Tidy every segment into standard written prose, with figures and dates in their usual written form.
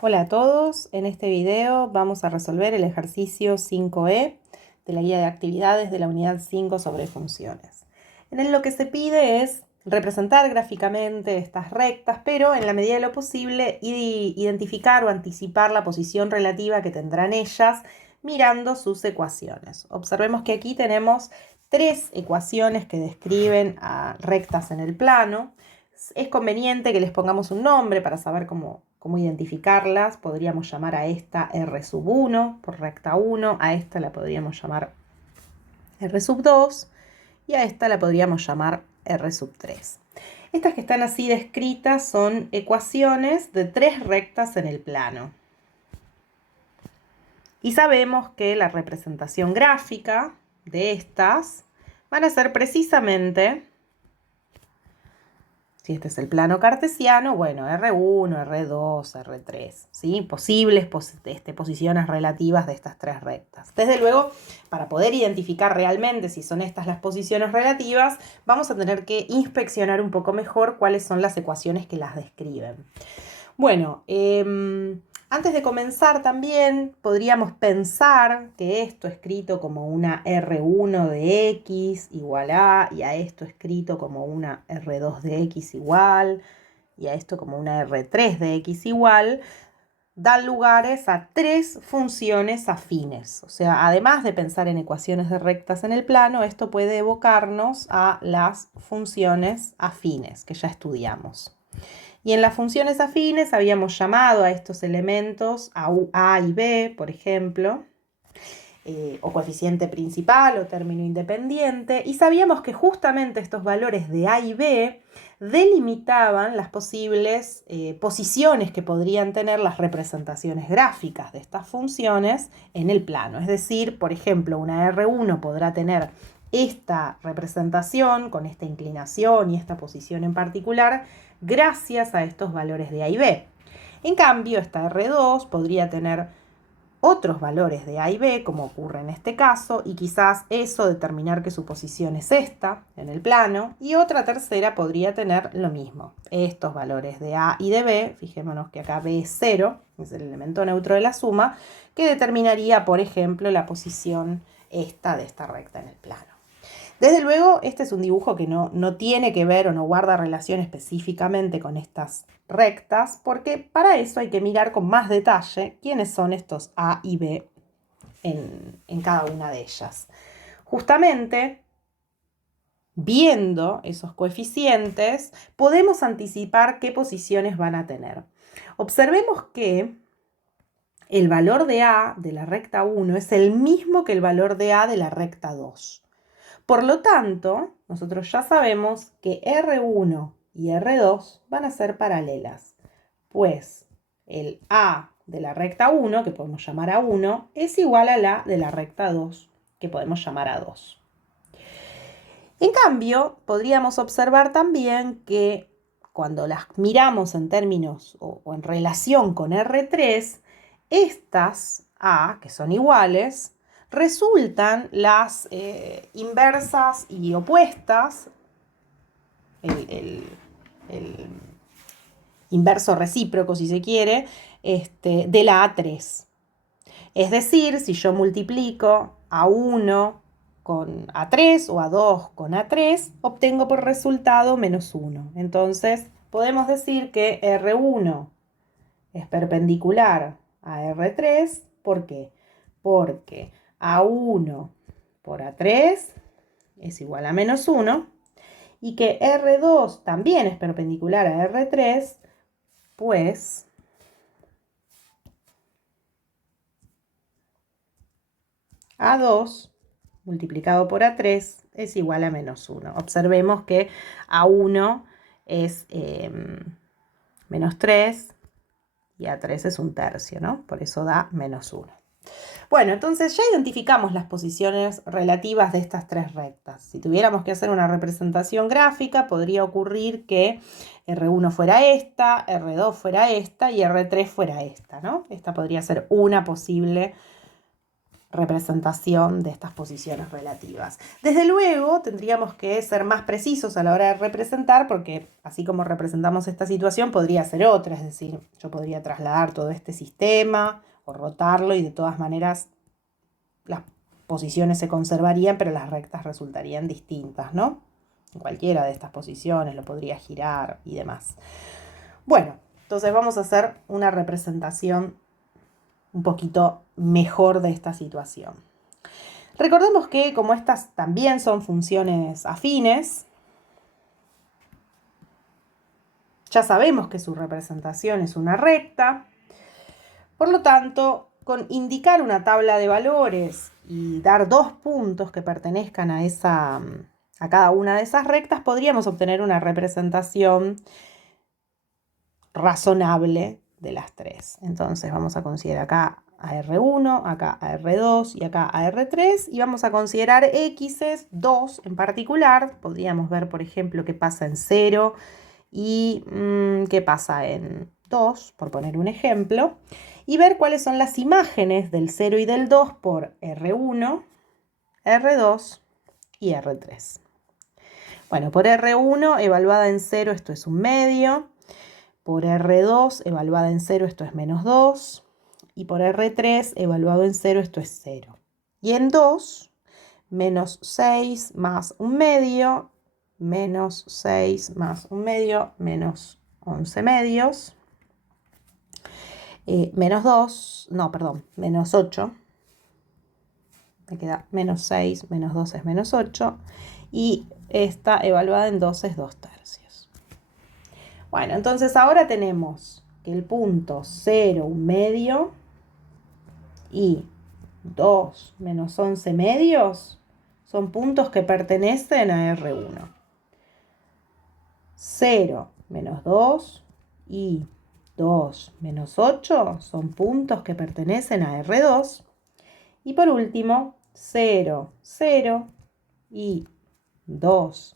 Hola a todos, en este video vamos a resolver el ejercicio 5E de la guía de actividades de la unidad 5 sobre funciones. En él lo que se pide es representar gráficamente estas rectas, pero en la medida de lo posible identificar o anticipar la posición relativa que tendrán ellas mirando sus ecuaciones. Observemos que aquí tenemos tres ecuaciones que describen a rectas en el plano. Es conveniente que les pongamos un nombre para saber cómo identificarlas. Podríamos llamar a esta R1 por recta 1, a esta la podríamos llamar R2 y a esta la podríamos llamar R3. Estas que están así descritas son ecuaciones de tres rectas en el plano. Y sabemos que la representación gráfica de estas van a ser precisamente, si este es el plano cartesiano, bueno, R1, R2, R3, ¿sí? Posibles posiciones relativas de estas tres rectas. Desde luego, para poder identificar realmente si son estas las posiciones relativas, vamos a tener que inspeccionar un poco mejor cuáles son las ecuaciones que las describen. Bueno, antes de comenzar también podríamos pensar que esto escrito como una R1 de X igual a, y a esto escrito como una R2 de X igual, y a esto como una R3 de X igual, dan lugares a tres funciones afines. O sea, además de pensar en ecuaciones de rectas en el plano, esto puede evocarnos a las funciones afines que ya estudiamos. Y en las funciones afines habíamos llamado a estos elementos a y b, por ejemplo, o coeficiente principal o término independiente, y sabíamos que justamente estos valores de a y b delimitaban las posibles posiciones que podrían tener las representaciones gráficas de estas funciones en el plano. Es decir, por ejemplo, una R1 podrá tener esta representación con esta inclinación y esta posición en particular gracias a estos valores de a y b. En cambio, esta R2 podría tener otros valores de a y b, como ocurre en este caso, y quizás eso determinar que su posición es esta en el plano, y otra tercera podría tener lo mismo, estos valores de a y de b. Fijémonos que acá b es 0, es el elemento neutro de la suma, que determinaría, por ejemplo, la posición esta de esta recta en el plano. Desde luego, este es un dibujo que no tiene que ver o no guarda relación específicamente con estas rectas, porque para eso hay que mirar con más detalle quiénes son estos A y B en cada una de ellas. Justamente, viendo esos coeficientes, podemos anticipar qué posiciones van a tener. Observemos que el valor de A de la recta 1 es el mismo que el valor de A de la recta 2. Por lo tanto, nosotros ya sabemos que R1 y R2 van a ser paralelas, pues el A de la recta 1, que podemos llamar A1, es igual a la de la recta 2, que podemos llamar A2. En cambio, podríamos observar también que cuando las miramos en términos o en relación con R3, estas A, que son iguales, resultan las inversas y opuestas, el inverso recíproco, si se quiere, de la A3. Es decir, si yo multiplico A1 con A3 o A2 con A3, obtengo por resultado menos 1. Entonces, podemos decir que R1 es perpendicular a R3. ¿Por qué? Porque A1 por A3 es igual a menos 1 y que R2 también es perpendicular a R3, pues A2 multiplicado por A3 es igual a menos 1. Observemos que A1 es menos 3 y A3 es un tercio, ¿no? Por eso da menos 1. Bueno, entonces ya identificamos las posiciones relativas de estas tres rectas. Si tuviéramos que hacer una representación gráfica, podría ocurrir que R1 fuera esta, R2 fuera esta y R3 fuera esta, ¿no? Esta podría ser una posible representación de estas posiciones relativas. Desde luego, tendríamos que ser más precisos a la hora de representar, porque así como representamos esta situación, podría ser otra, es decir, yo podría trasladar todo este sistema o rotarlo y de todas maneras las posiciones se conservarían, pero las rectas resultarían distintas, ¿no? En cualquiera de estas posiciones lo podría girar y demás. Bueno, entonces vamos a hacer una representación un poquito mejor de esta situación. Recordemos que como estas también son funciones afines, ya sabemos que su representación es una recta, por lo tanto, con indicar una tabla de valores y dar 2 puntos que pertenezcan a cada una de esas rectas, podríamos obtener una representación razonable de las tres. Entonces vamos a considerar acá a R1, acá a R2 y acá a R3 y vamos a considerar X, 2 en particular. Podríamos ver, por ejemplo, qué pasa en 0 y qué pasa en 2, por poner un ejemplo, y ver cuáles son las imágenes del 0 y del 2 por R1, R2 y R3. Bueno, por R1 evaluada en 0 esto es un medio, por R2 evaluada en 0 esto es menos 2 y por R3 evaluado en 0 esto es 0. Y en 2, menos 6 más un medio, menos 6 más un medio, menos 11 medios, menos 2, no, perdón, menos 8. Me queda menos 6, menos 2 es menos 8 y esta evaluada en 2 es 2 tercios. Bueno, entonces ahora tenemos que el punto 0, un medio y 2 menos 11 medios son puntos que pertenecen a R1. 0 menos 2 y 2 menos 8 son puntos que pertenecen a R2. Y por último, 0, 0 y 2,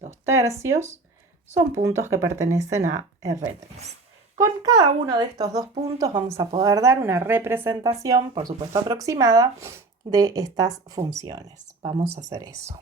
2 tercios son puntos que pertenecen a R3. Con cada uno de estos 2 puntos vamos a poder dar una representación, por supuesto aproximada, de estas funciones. Vamos a hacer eso.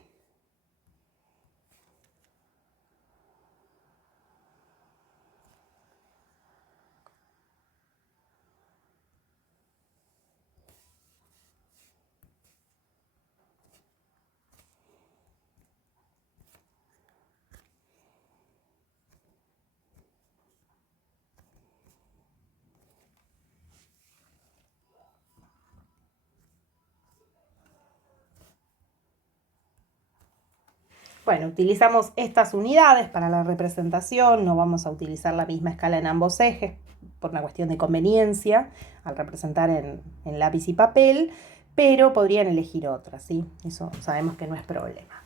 Bueno, utilizamos estas unidades para la representación, no vamos a utilizar la misma escala en ambos ejes por una cuestión de conveniencia al representar en lápiz y papel, pero podrían elegir otras, ¿sí? Eso sabemos que no es problema.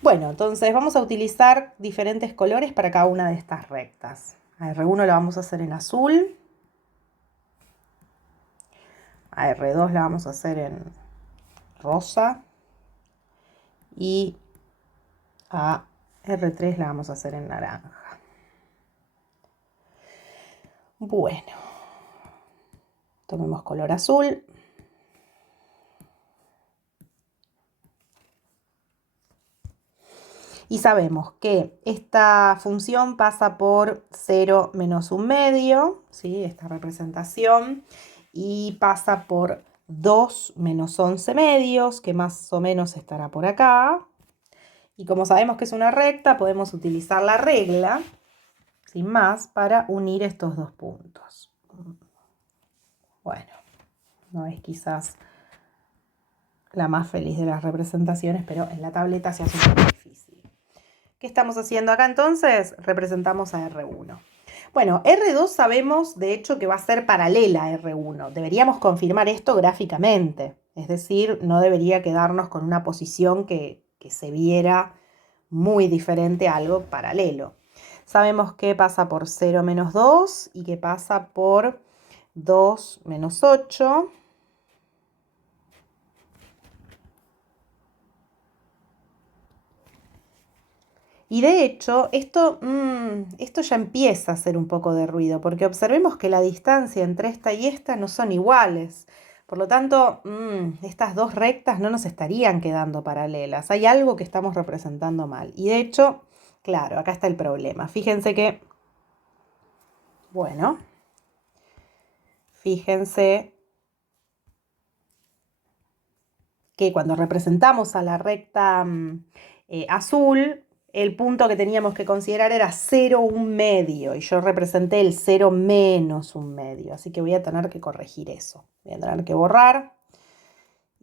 Bueno, entonces vamos a utilizar diferentes colores para cada una de estas rectas. A R1 la vamos a hacer en azul, a R2 la vamos a hacer en rosa y a R3 la vamos a hacer en naranja. Bueno, tomemos color azul. Y sabemos que esta función pasa por 0 menos un medio, ¿sí? Esta representación, y pasa por 2 menos 11 medios, que más o menos estará por acá. Y como sabemos que es una recta, podemos utilizar la regla, sin más, para unir estos 2 puntos. Bueno, no es quizás la más feliz de las representaciones, pero en la tableta se hace un poco difícil. ¿Qué estamos haciendo acá entonces? Representamos a R1. Bueno, R2 sabemos de hecho que va a ser paralela a R1. Deberíamos confirmar esto gráficamente. Es decir, no debería quedarnos con una posición que se viera muy diferente a algo paralelo. Sabemos que pasa por 0 menos 2 y que pasa por 2 menos 8. Y de hecho, esto ya empieza a hacer un poco de ruido, porque observemos que la distancia entre esta y esta no son iguales. Por lo tanto, estas dos rectas no nos estarían quedando paralelas. Hay algo que estamos representando mal. Y de hecho, claro, acá está el problema. Fíjense que, bueno, fíjense que cuando representamos a la recta azul, el punto que teníamos que considerar era 0, 1/2. Y yo representé el 0 menos 1/2. Así que voy a tener que corregir eso. Voy a tener que borrar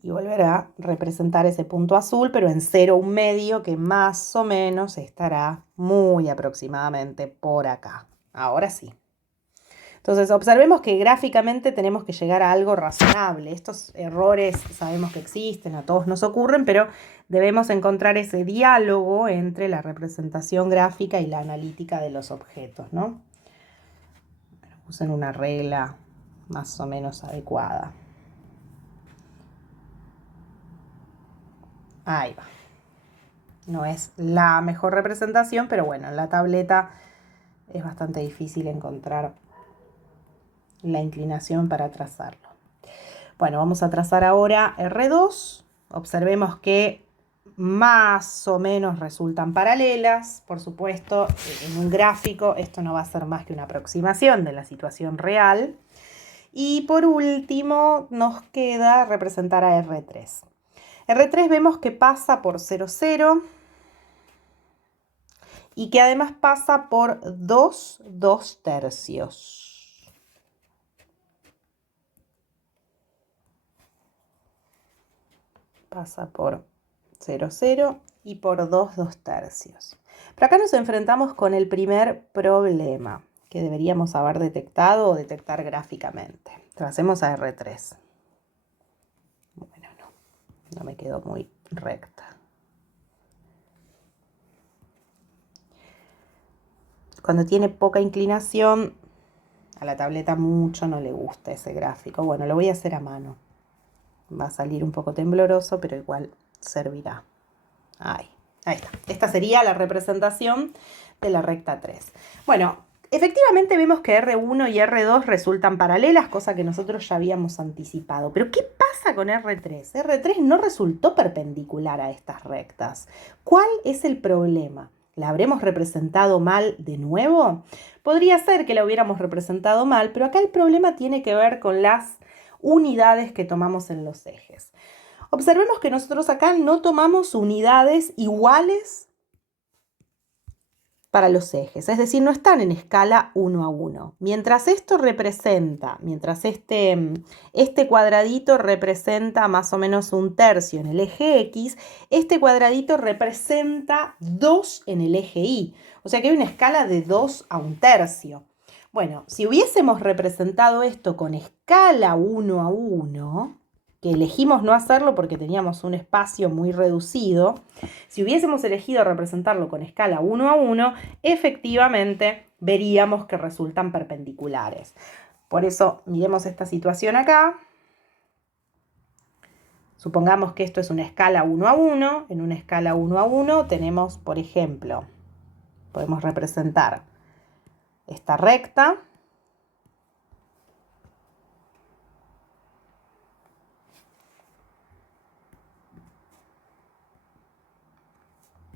y volver a representar ese punto azul, pero en 0, 1/2, que más o menos estará muy aproximadamente por acá. Ahora sí. Entonces, observemos que gráficamente tenemos que llegar a algo razonable. Estos errores sabemos que existen, a todos nos ocurren, pero debemos encontrar ese diálogo entre la representación gráfica y la analítica de los objetos, ¿no? Usen una regla más o menos adecuada. Ahí va. No es la mejor representación, pero bueno, en la tableta es bastante difícil encontrar la inclinación para trazarlo. Bueno, vamos a trazar ahora R2. Observemos que más o menos resultan paralelas. Por supuesto, en un gráfico esto no va a ser más que una aproximación de la situación real. Y por último nos queda representar a R3. R3 vemos que pasa por 0, 0. Y que además pasa por 2, 2/3. Pasa por 0, 0 y por 2, 2/3. Pero acá nos enfrentamos con el primer problema que deberíamos haber detectado o detectar gráficamente. Tracemos a R3. Bueno, no me quedó muy recta. Cuando tiene poca inclinación, a la tableta mucho no le gusta ese gráfico. Bueno, lo voy a hacer a mano. Va a salir un poco tembloroso, pero igual servirá. Ahí está. Esta sería la representación de la recta 3. Bueno, efectivamente vemos que R1 y R2 resultan paralelas, cosa que nosotros ya habíamos anticipado. Pero ¿qué pasa con R3? R3 no resultó perpendicular a estas rectas. ¿Cuál es el problema? ¿La habremos representado mal de nuevo? Podría ser que la hubiéramos representado mal, pero acá el problema tiene que ver con las unidades que tomamos en los ejes. Observemos que nosotros acá no tomamos unidades iguales para los ejes, es decir, no están en escala 1 a 1. Mientras esto representa, mientras este cuadradito representa más o menos 1/3 en el eje X, este cuadradito representa 2 en el eje Y. O sea que hay una escala de 2 a 1/3. Bueno, si hubiésemos representado esto con escala 1 a 1, que elegimos no hacerlo porque teníamos un espacio muy reducido, si hubiésemos elegido representarlo con escala 1 a 1, efectivamente veríamos que resultan perpendiculares. Por eso, miremos esta situación acá. Supongamos que esto es una escala 1 a 1. En una escala 1 a 1 tenemos, por ejemplo, podemos representar esta recta.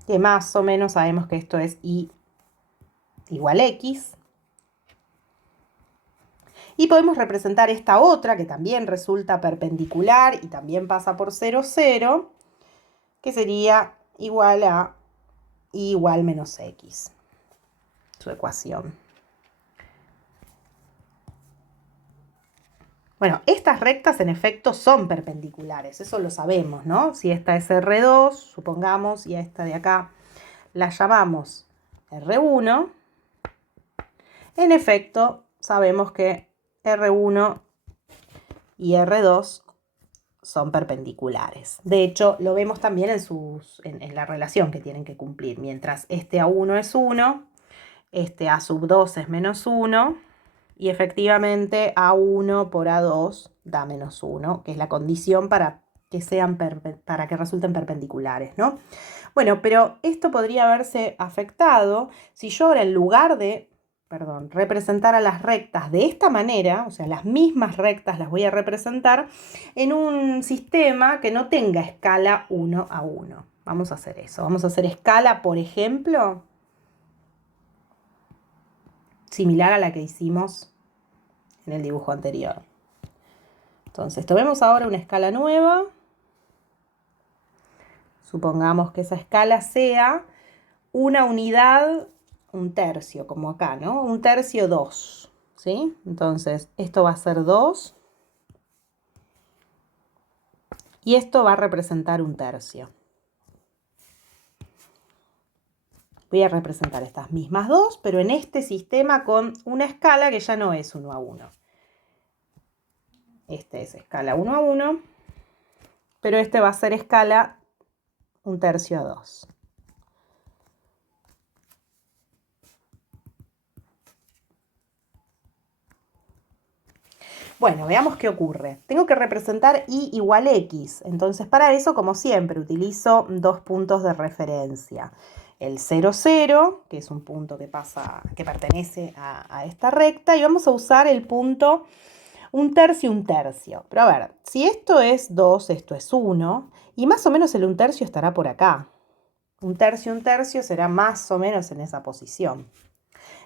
Que más o menos sabemos que esto es Y igual X. Y podemos representar esta otra que también resulta perpendicular y también pasa por 0, 0, que sería igual a Y igual menos X, su ecuación. Bueno, estas rectas en efecto son perpendiculares, eso lo sabemos, ¿no? Si esta es R2, supongamos, y a esta de acá la llamamos R1, en efecto sabemos que R1 y R2 son perpendiculares. De hecho, lo vemos también en la relación que tienen que cumplir. Mientras este A1 es 1, este A sub 2 es menos 1, y efectivamente A1 por A2 da menos 1, que es la condición para que resulten perpendiculares, ¿no? Bueno, pero esto podría haberse afectado si yo ahora en lugar de representar a las rectas de esta manera, o sea, las mismas rectas las voy a representar en un sistema que no tenga escala 1 a 1. Vamos a hacer eso. Vamos a hacer escala, por ejemplo, similar a la que hicimos en el dibujo anterior. Entonces, tomemos ahora una escala nueva. Supongamos que esa escala sea una unidad, un tercio, como acá, ¿no? Un tercio, 2, ¿sí? Entonces, esto va a ser 2. Y esto va a representar un tercio. Voy a representar estas mismas dos, pero en este sistema con una escala que ya no es 1 a 1. Este es escala 1 a 1, pero este va a ser escala un tercio a 2. Bueno, veamos qué ocurre. Tengo que representar y igual x. Entonces, para eso, como siempre, utilizo dos puntos de referencia. El 0, 0, que es un punto que pertenece a esta recta, y vamos a usar el punto un tercio, un tercio. Pero a ver, si esto es 2, esto es 1, y más o menos el un tercio estará por acá. Un tercio será más o menos en esa posición.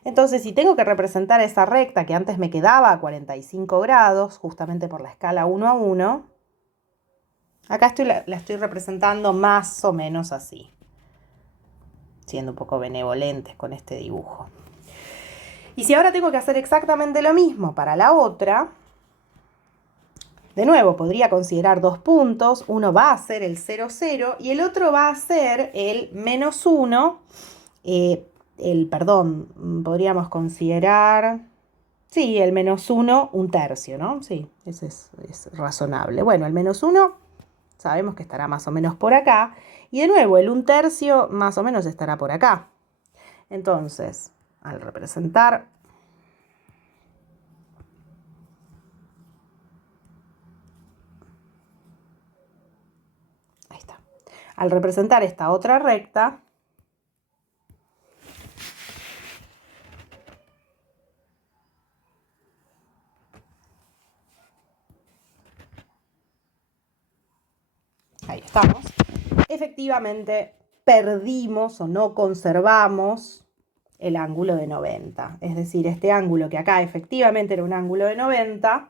Entonces, si tengo que representar esa recta que antes me quedaba a 45 grados, justamente por la escala 1 a 1, acá la estoy representando más o menos así, siendo un poco benevolentes con este dibujo. Y si ahora tengo que hacer exactamente lo mismo para la otra, de nuevo, podría considerar dos puntos. Uno va a ser el 0, 0 y el otro va a ser el menos 1. Podríamos considerar, sí, el menos 1, un tercio, ¿no? Sí, ese es razonable. Bueno, el menos 1 sabemos que estará más o menos por acá. Y de nuevo, el un tercio más o menos estará por acá. Entonces, al representar Al representar esta otra recta, ahí estamos, efectivamente perdimos o no conservamos el ángulo de 90. Es decir, este ángulo que acá efectivamente era un ángulo de 90,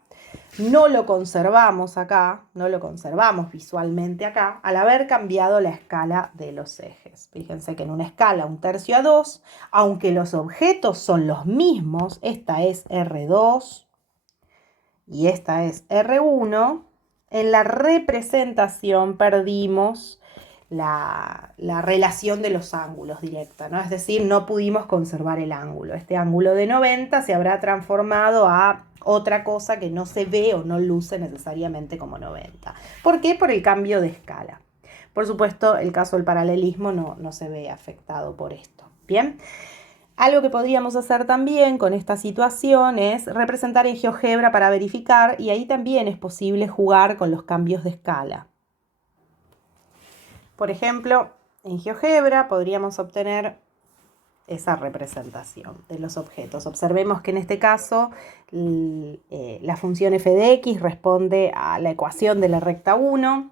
no lo conservamos acá, no lo conservamos visualmente acá, al haber cambiado la escala de los ejes. Fíjense que en una escala un tercio a 2, aunque los objetos son los mismos, esta es R2 y esta es R1, en la representación perdimos la relación de los ángulos directa, ¿no? Es decir, no pudimos conservar el ángulo. Este ángulo de 90 se habrá transformado a otra cosa que no se ve o no luce necesariamente como 90. ¿Por qué? Por el cambio de escala. Por supuesto, el caso del paralelismo no se ve afectado por esto. Bien. Algo que podríamos hacer también con esta situación es representar en GeoGebra para verificar, y ahí también es posible jugar con los cambios de escala. Por ejemplo, en GeoGebra podríamos obtener esa representación de los objetos. Observemos que en este caso la función f de x responde a la ecuación de la recta 1,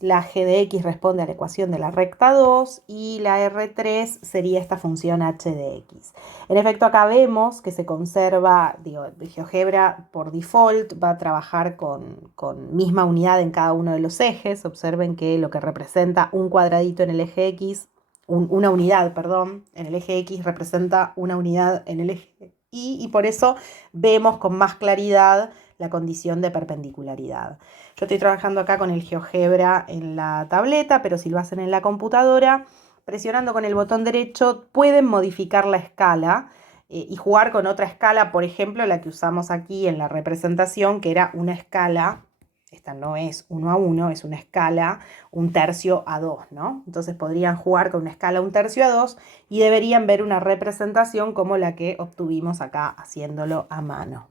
la g de x responde a la ecuación de la recta 2 y la R3 sería esta función h de x. En efecto, acá vemos que se conserva, GeoGebra por default va a trabajar con misma unidad en cada uno de los ejes. Observen que lo que representa un cuadradito en el eje x, una unidad, perdón, en el eje x representa una unidad en el eje y, por eso vemos con más claridad la condición de perpendicularidad. Yo estoy trabajando acá con el GeoGebra en la tableta, pero si lo hacen en la computadora, presionando con el botón derecho pueden modificar la escala y jugar con otra escala, por ejemplo, la que usamos aquí en la representación, que era una escala, esta no es 1 a 1, es una escala un tercio a 2, ¿no? Entonces podrían jugar con una escala un tercio a 2 y deberían ver una representación como la que obtuvimos acá haciéndolo a mano.